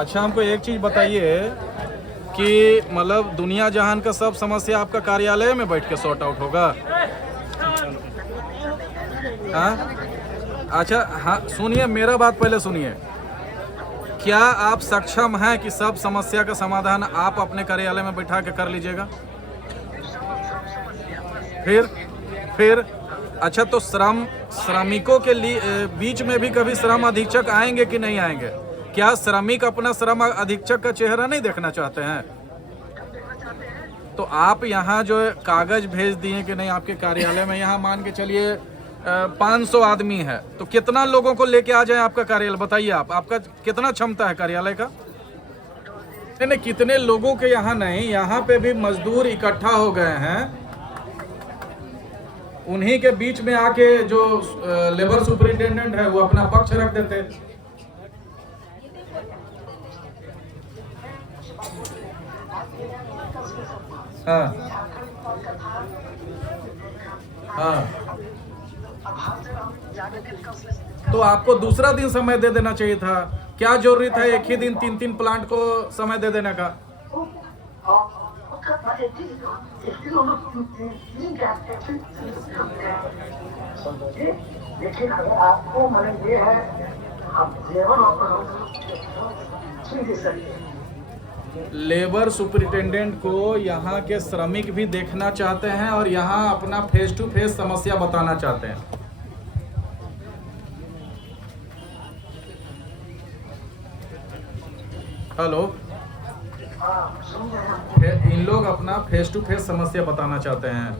अच्छा, हमको एक चीज़ बताइए कि मतलब दुनिया जहान का सब समस्या आपका कार्यालय में बैठ के सॉर्ट आउट होगा? हाँ, अच्छा, हाँ सुनिए, मेरा बात पहले सुनिए। क्या आप सक्षम हैं कि सब समस्या का समाधान आप अपने कार्यालय में बैठा के कर लीजिएगा? फिर अच्छा, तो श्रमिकों के लिए बीच में भी कभी श्रम अधीक्षक आएंगे कि नहीं आएंगे? क्या श्रमिक अपना श्रम अधीक्षक का चेहरा नहीं देखना चाहते हैं? तो आप यहाँ जो कागज भेज दिए कि नहीं आपके कार्यालय में, यहाँ मान के चलिए 500 आदमी है, तो कितना लोगों को लेके आ जाए आपका कार्यालय? बताइए, आपका कितना क्षमता है कार्यालय का? नहीं, कितने लोगों के यहाँ नहीं, यहाँ पे भी मजदूर इकट्ठा हो गए हैं, उन्हीं के बीच में आके जो लेबर सुपरिटेंडेंट है वो अपना पक्ष रख देते। हाँ हाँ, तो आपको दूसरा दिन समय दे देना चाहिए था। क्या जरूरी था एक ही दिन 3-3 प्लांट को समय दे देने का? लेकिन अगर आपको मैंने ये है, आप लेबर सुपरिटेंडेंट को यहाँ के श्रमिक भी देखना चाहते हैं और यहाँ अपना फेस टू फेस समस्या बताना चाहते हैं। हेलो, इन लोग अपना फेस टू फेस समस्या बताना चाहते हैं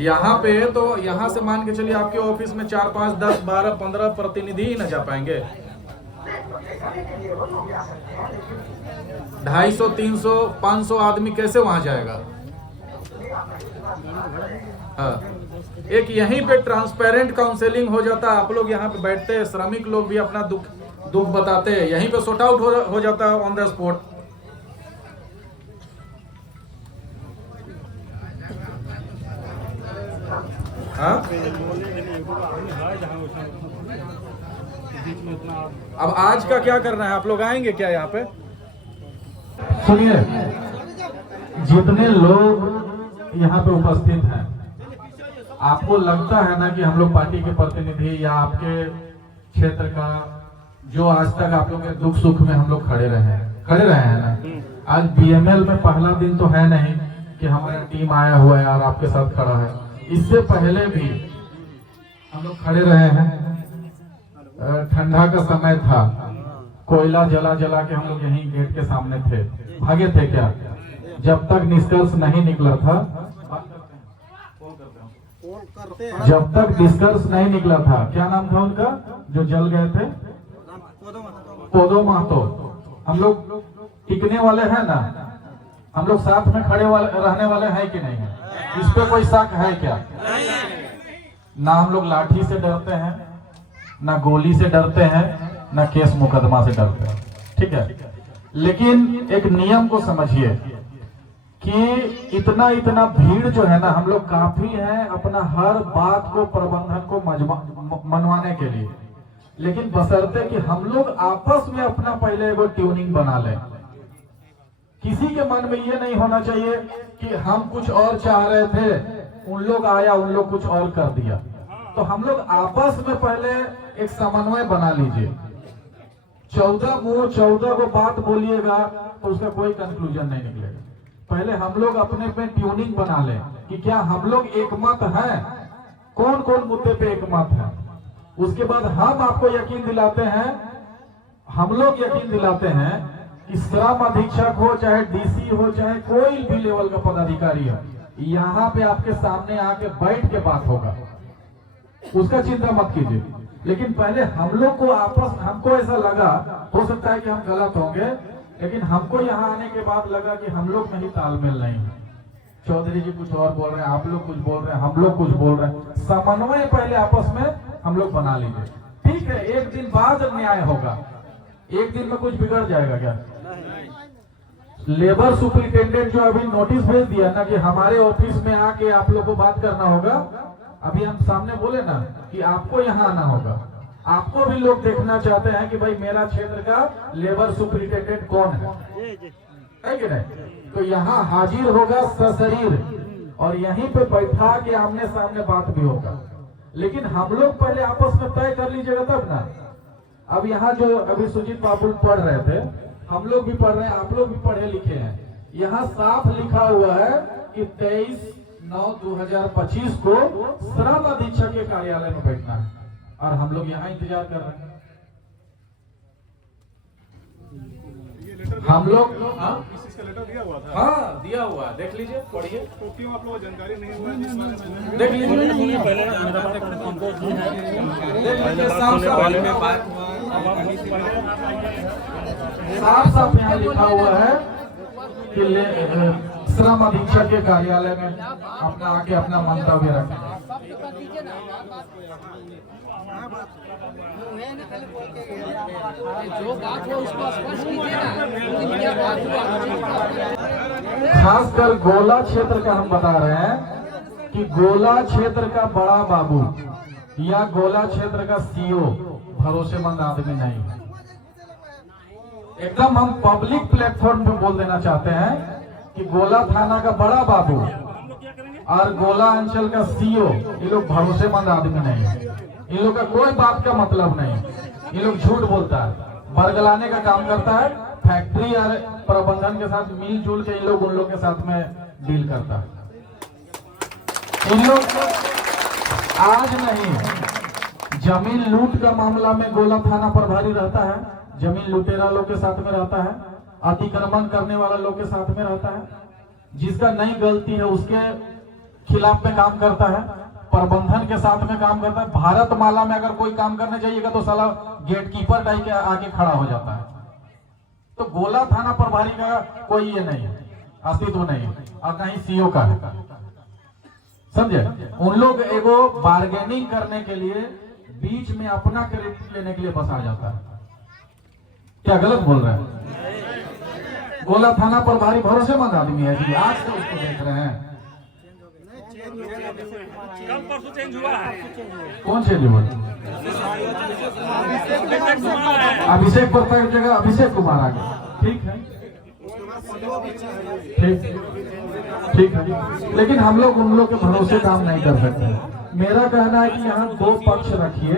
यहाँ पे। तो यहाँ से मान के चलिए आपके ऑफिस में 4, 5, 10, 12, 15 प्रतिनिधि ही न जा पाएंगे। 250, 300, 500 आदमी कैसे वहां जाएगा? हाँ, एक यहीं पे ट्रांसपेरेंट काउंसलिंग हो जाता, आप लोग यहाँ पे बैठते, श्रमिक लोग भी अपना दुख बताते, यहीं पे सॉर्ट आउट हो जाता है ऑन द स्पॉट। हाँ, अब आज का क्या करना है? आप लोग आएंगे क्या यहाँ पे? सुनिए, जितने लोग यहाँ पे उपस्थित हैं, आपको लगता है ना कि हम लोग पार्टी के प्रतिनिधि या आपके क्षेत्र का, जो आज तक आप लोग के दुख सुख में हम लोग खड़े रहे हैं ना। आज बीएमएल में पहला दिन तो है नहीं कि हमारा टीम आया हुआ है और आपके साथ खड़ा है। इससे पहले भी हम लोग खड़े रहे हैं। ठंडा का समय था, कोयला जला के हम लोग यहीं गेट के सामने थे, भागे थे क्या? जब तक निष्कर्ष नहीं निकला था, जब तक निष्कर्ष नहीं निकला था, क्या नाम था उनका जो जल गए थे? पोदो महतो। हम लोग टिकने वाले हैं ना, हम लोग साथ में खड़े रहने वाले हैं कि नहीं? इस पे कोई शक है क्या? ना हम लोग लाठी से डरते हैं, ना गोली से डरते हैं, ना केस मुकदमा से डरते हैं, ठीक है। लेकिन एक नियम को समझिए कि इतना भीड़ जो है ना, हम लोग काफी है अपना हर बात को, प्रबंधन को मनवाने के लिए, लेकिन बशर्ते कि हम लोग आपस में अपना पहले एगो ट्यूनिंग बना लें। किसी के मन में ये नहीं होना चाहिए कि हम कुछ और चाह रहे थे, उन लोग आया, उन लोग कुछ और कर दिया। तो हम लोग आपस में पहले एक समन्वय बना लीजिए। 14 को बात बोलिएगा तो उसका कोई कंक्लूजन नहीं निकलेगा। पहले हम लोग अपने पे ट्यूनिंग बना लें कि क्या हम लोग एक मत हैं, कौन कौन मुद्दे पे एक मत है। उसके बाद हम आपको यकीन दिलाते हैं, हम लोग यकीन दिलाते हैं कि श्रम अधीक्षक हो, चाहे डीसी हो, चाहे कोई भी लेवल का पदाधिकारी हो, यहाँ पे आपके सामने आके बैठ के बात होगा, उसका चिंता मत कीजिए। लेकिन पहले हम लोग को आपस, हमको ऐसा लगा, हो सकता है कि हम गलत होंगे, लेकिन हमको यहाँ आने के बाद लगा कि हम लोग में ही तालमेल नहीं है। चौधरी जी कुछ और बोल रहे हैं, आप लोग कुछ बोल रहे हैं, हम लोग कुछ बोल रहे हैं। समन्वय पहले आपस में हम लोग बना लीजिए, ठीक है। एक दिन बाद न्याय होगा, एक दिन में कुछ बिगड़ जाएगा क्या? लेबर सुपरिटेंडेंट जो अभी नोटिस भेज दिया ना कि हमारे ऑफिस में आके आप लोग को बात करना होगा, अभी हम सामने बोले ना कि आपको यहाँ आना होगा, आपको भी लोग देखना चाहते हैं कि भाई मेरा क्षेत्र का लेबर सुपरिटेंडेंट कौन है कि नहीं? तो यहाँ हाजिर होगा सशरीर और यहीं पे बैठा के आमने सामने बात भी होगा। लेकिन हम लोग पहले आपस में तय कर लीजिएगा तब ना। अब यहाँ जो अभी सुजीत बाबू पढ़ रहे थे, हम लोग भी पढ़ रहे हैं, आप लोग भी पढ़े लिखे हैं। यहाँ साफ लिखा हुआ है कि 23/9/2025 को श्रम अधीक्षक के कार्यालय में बैठना है और हम लोग यहाँ इंतजार कर रहे हैं। हम लोग इसका लेटर दिया हुआ था। हाँ दिया हुआ, देख लीजिए, पढ़िए। तो क्यों आप लोगों को जानकारी नहीं हुआ है? देख लीजिए, साफ साफ यहाँ लिखा हुआ है कि श्रम अधीक्षक के कार्यालय में अपना आके अपना मंतव्य रखें। जो बात हो उसको स्पष्ट कीजिए ना, क्या बात हुआ? खासकर गोला क्षेत्र का हम बता रहे हैं कि गोला क्षेत्र का बड़ा बाबू या गोला क्षेत्र का सीओ भरोसेमंद आदमी नहीं है। एकदम हम पब्लिक प्लेटफॉर्म पे बोल देना चाहते हैं कि गोला थाना का बड़ा बाबू और गोला अंचल का सीओ ये लोग भरोसेमंद आदमी नहीं है। इन लोग का कोई बात का मतलब नहीं, ये लोग झूठ बोलता है, बरगलाने का काम करता है। फैक्ट्री और प्रबंधन के साथ मिलजुल के इन लोग उन लोग के साथ में डील करता है। इन लोग आज नहीं, जमीन लूट का मामला में गोला थाना प्रभारी रहता है, जमीन लुटेरा लोग के साथ में रहता है, अतिक्रमण करने वाला लोग के साथ में रहता है, जिसका नहीं गलती है उसके खिलाफ में काम करता है, प्रबंधन के साथ में काम करता है। भारत माला में अगर कोई काम करने जाइएगा तो साला गेटकीपर टाइप के आके खड़ा हो जाता है। तो गोला थाना प्रभारी का कोई ये नहीं है, अस्तित्व नहीं है और ना ही सीओ का है, समझे? उन लोग एगो बार्गेनिंग करने के लिए बीच में अपना क्रेडिट लेने के लिए बस आ जाता है। क्या गलत बोल रहे हैं? गोला थाना प्रभारी भरोसेमंद आदमी है जी, आज से उसको देख रहे हैं। कल परसों चेंज हुआ है। कौन चेंज हुआ? अभिषेक पर की जगह अभिषेक कुमार आ गया। ठीक है, ठीक है, लेकिन हम लोग उन लोग के भरोसे काम नहीं कर सकते। मेरा कहना है कि यहाँ दो पक्ष रखिए,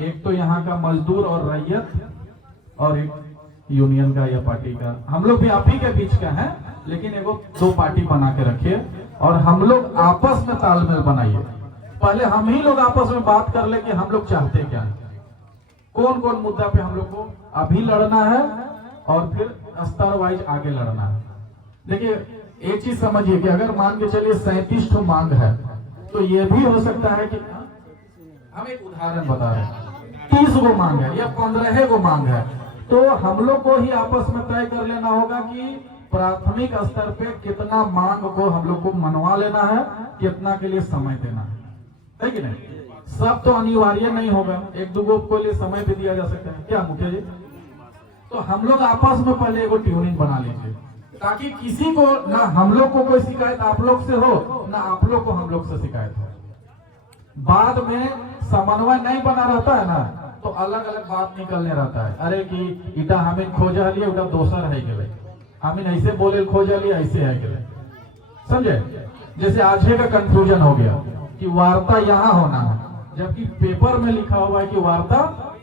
एक तो यहाँ का मजदूर और रैयत और एक यूनियन का या पार्टी का। हम लोग भी आप ही के बीच का है, लेकिन एगो दो पार्टी बना के रखिए और हम लोग आपस में तालमेल बनाइए। पहले हम ही लोग आपस में बात कर ले कि हम लोग चाहते क्या है, कौन कौन मुद्दा पे हम लोग को अभी लड़ना है और फिर स्तर वाइज आगे लड़ना है। देखिए एक चीज समझिए कि अगर मान के चलिए 37 ठो मांग है तो ये भी हो सकता है कि हम एक उदाहरण बता रहे हैं, 30 गो मांग है या 15 गो मांग है, तो हम लोग को ही आपस में तय कर लेना होगा कि प्राथमिक स्तर पे कितना मांग को हम लोग को मनवा लेना है, कितना के लिए समय देना है कि नहीं? सब तो अनिवार्य नहीं होगा, एक दो को लिए समय भी दिया जा सकता है। क्या मुखिया जी? तो हम लोग आपस में पहले एगो ट्यूनिंग बना लीजिए ताकि किसी को ना हम लोग को कोई शिकायत आप लोग से हो ना आप लोग को हम लोग से शिकायत हो। बाद में समन्वय नहीं बना रहता है ना तो अलग अलग बात निकलने रहता है। अरे कि इटा हमें खोजा लिया उटा दोसर है गए, हमें ऐसे बोले खोजा लिया ऐसे है गए, समझे? जैसे आज का कंफ्यूजन हो गया कि वार्ता यहाँ होना है जबकि पेपर में लिखा हुआ है कि वार्ता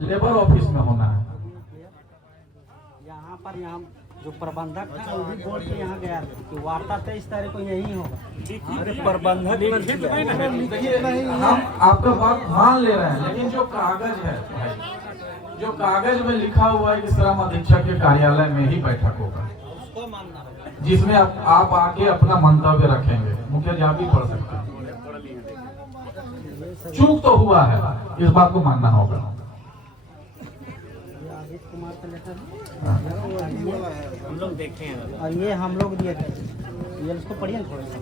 लेबर ऑफिस में होना है। यहाँ जो प्रबंधक था वो भी बोल के यहाँ गया कि वार्ता 23 तारीख को यही होगा। अरे प्रबंधक हम आपका बात मान ले रहे हैं, लेकिन जो कागज है भाई, जो कागज में लिखा हुआ है कि श्रम अधीक्षक के कार्यालय में ही बैठक होगा जिसमें आप आके अपना मंतव्य रखेंगे। मुखिया जी आप भी पढ़ सकते हैं। चूक तो हुआ है, इस बात को मानना होगा। कुमार का लेटर हम लोग देखे हैं और ये हम लोग दिए थे, ये इसको पढ़िए थोड़ा सा।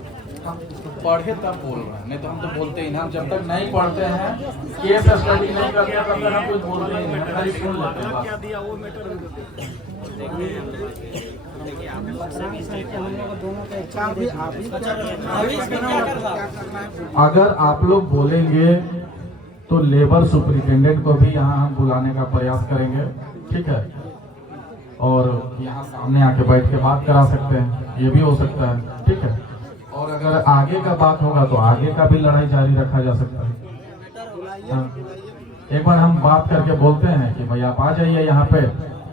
पढ़े तब बोल रहे हैं, नहीं तो हम तो बोलते ही ना। हम जब तक नहीं पढ़ते हैं, केस स्टडी नहीं करते हैं, तब तक हम कुछ बोलते ही नहीं, खाली सुन लेते हैं। क्या दिया वो मैटर अगर आप लोग बोलेंगे तो लेबर सुपरिटेंडेंट को भी यहाँ हम बुलाने का प्रयास करेंगे, ठीक है, और यहाँ सामने आके बैठ के बात करा सकते हैं, ये भी हो सकता है, ठीक है। और अगर आगे का बात होगा तो आगे का भी लड़ाई जारी रखा जा सकता है। हाँ। एक बार हम बात करके बोलते हैं कि भाई आप आ जाइए यहाँ पे,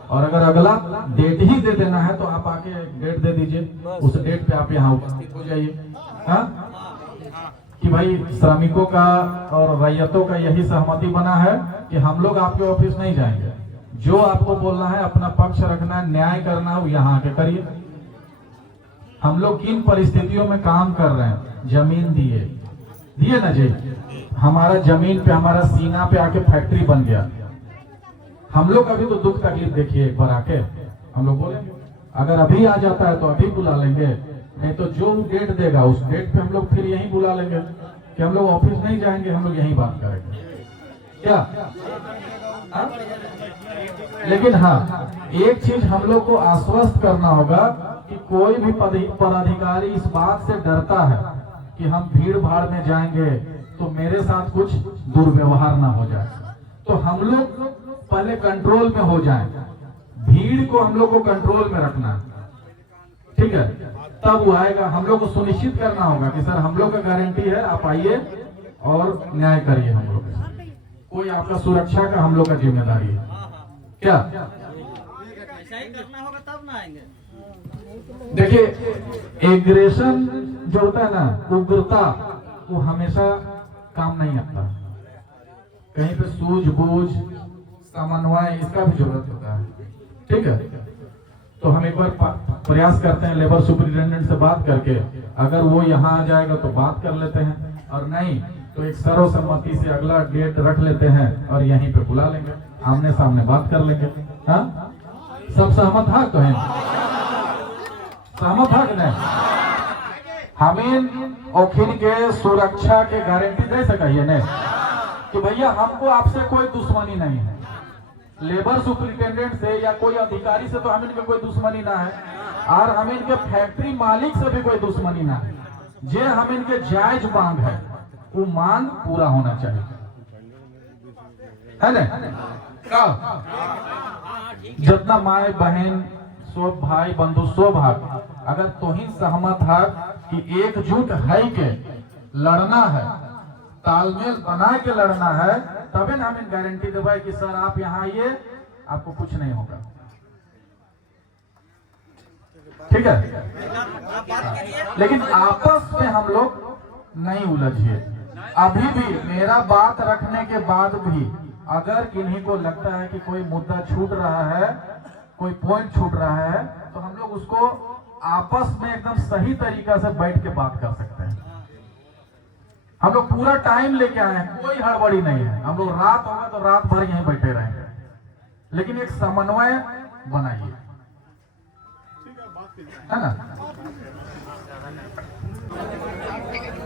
और अगर अगला डेट ही दे देना है तो आप आके डेट दे दीजिए, उस डेट पे आप यहाँ उपस्थित हो जाइए। हाँ, कि भाई श्रमिकों का और रैयतों का यही सहमति बना है कि हम लोग आपके ऑफिस नहीं जाएंगे, जो आपको बोलना है, अपना पक्ष रखना है, न्याय करना है, वो यहाँ आके करिए। हम लोग किन परिस्थितियों में काम कर रहे हैं, जमीन दिए ना जी, हमारा जमीन पे, हमारा सीना पे आके फैक्ट्री बन गया। हम लोग अभी तो दुख तकलीफ देखिए, एक बार आके हम लोग बोलेंगे, अगर अभी आ जाता है तो अभी बुला लेंगे, नहीं तो जो डेट देगा उस डेट पे हम लोग फिर यहीं बुला लेंगे कि हम लोग ऑफिस नहीं जाएंगे, हम लोग यहीं बात करेंगे, क्या? हा? लेकिन हाँ, एक चीज हम लोग को आश्वस्त करना होगा कि कोई भी पदाधिकारी इस बात से डरता है कि हम भीड़ भाड़ में जाएंगे तो मेरे साथ कुछ दुर्व्यवहार ना हो जाए, तो हम लोग पहले कंट्रोल में हो जाएं। भीड़ को हम लोग को कंट्रोल में रखना है, ठीक है, तब वो आएगा। हम लोग को सुनिश्चित करना होगा कि सर हम लोग का गारंटी है, आप आइए और न्याय करिए। हम लोग कोई आपका सुरक्षा का हम लोग का जिम्मेदारी है, क्या? ऐसा ही करना होगा तब ना आएंगे। देखिए, एग्रेशन जो होता है ना, उग्रता, वो हमेशा काम नहीं आता। कहीं पे सूझबूझ, समन्वय, इसका भी जरूरत होता है, ठीक है। तो हम एक बार प्रयास करते हैं लेबर सुपरिटेंडेंट से बात करके, अगर वो यहाँ आ जाएगा तो बात कर लेते हैं, और नहीं तो एक सर्वसम्मति से अगला डेट रख लेते हैं और यहीं पे बुला लेंगे, आमने सामने बात कर लेंगे। हाँ, सब सहमत है तो हैं? सहमत है कि नहीं? हमीन ओखिन के सुरक्षा के गारंटी दे सकिए नहीं कि भैया हमको आपसे कोई दुश्मनी नहीं है, लेबर सुपरिटेंडेंट से या कोई अधिकारी से तो हम इनके कोई दुश्मनी ना है, और हम इनके फैक्ट्री मालिक से भी कोई दुश्मनी ना है। जे हम इनके जायज मांग है, वो मांग पूरा होना चाहिए, है ना? जितना माए बहन, सब भाई बंधु, सब भाग, अगर तोहिन सहमत है कि एकजुट है के लड़ना है, तालमेल बना के लड़ना है, तभी ना हम गारंटी देवाए कि सर आप यहाँ आइए, आपको कुछ नहीं होगा, ठीक है। लेकिन आपस में हम लोग नहीं उलझिए। अभी भी मेरा बात रखने के बाद भी अगर किन्हीं को लगता है कि कोई मुद्दा छूट रहा है, कोई पॉइंट छूट रहा है, तो हम लोग उसको आपस में एकदम सही तरीका से बैठ के बात कर सकते हैं। हम लोग पूरा टाइम लेके आए हैं, कोई हड़बड़ी नहीं है। हम लोग रात होगा तो रात भर यहीं बैठे रहेंगे, लेकिन एक समन्वय बनाइए, है ना?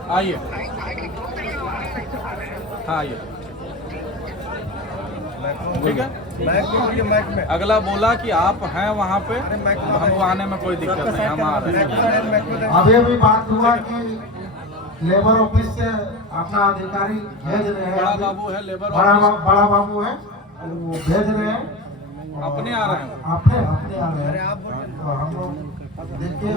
आइए, हाँ आइए, ठीक है। अगला बोला कि आप हैं वहाँ पे, हमको आने में कोई दिक्कत नहीं, हम आ रहे हैं। अभी अभी बात हुआ कि लेबर ऑफिस से अपना अधिकारी भेज रहे हैं, बड़ा बाबू है लेबर बड़ा बाबू है, वो भेज रहे हैं, अपने आ रहे हैं, अपने आ रहे हैं। तो हम लोग देखिए